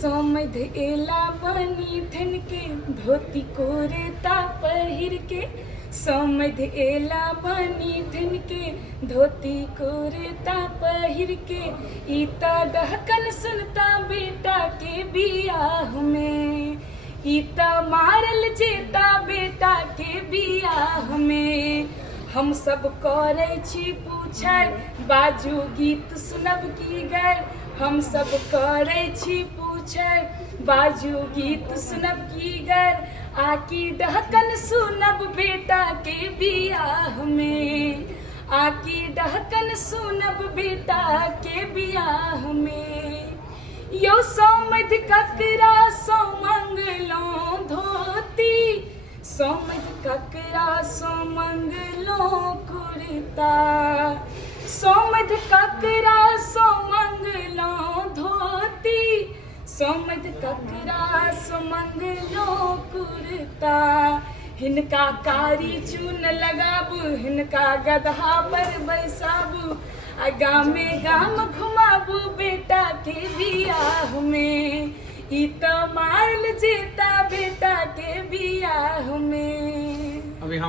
समध एला बनी ठन के धोती कोरता पहिर के समध एला बनी ठन के धोती कोरता पहिर के ईता डहकन सुनता बेटा के बियाह में ईता मारल जेता बेटा के बियाह में हम सब करे छी पूछे बाजू गीत सुनब की गए हम सब करे छी पूछे बाजू गीत सुनब की गए आकी डहकन सुनब बेटा के बियाह में आकी डहकन सुनब बेटा के बियाह में यो समध ककरा सो मंगलो धोती समध ककरा सो मंगलो कुर्ता समध ककरा सो मंगलो धोती समध ककरा सो मंगलो कुर्ता हिनका कारी चून लगाबू हिनका गदहा पर बैसाबू आ गामे गाम घुमाबू बेटा के बियाह में ई तो मारल जेता बेटा के बियाह में। अभी हम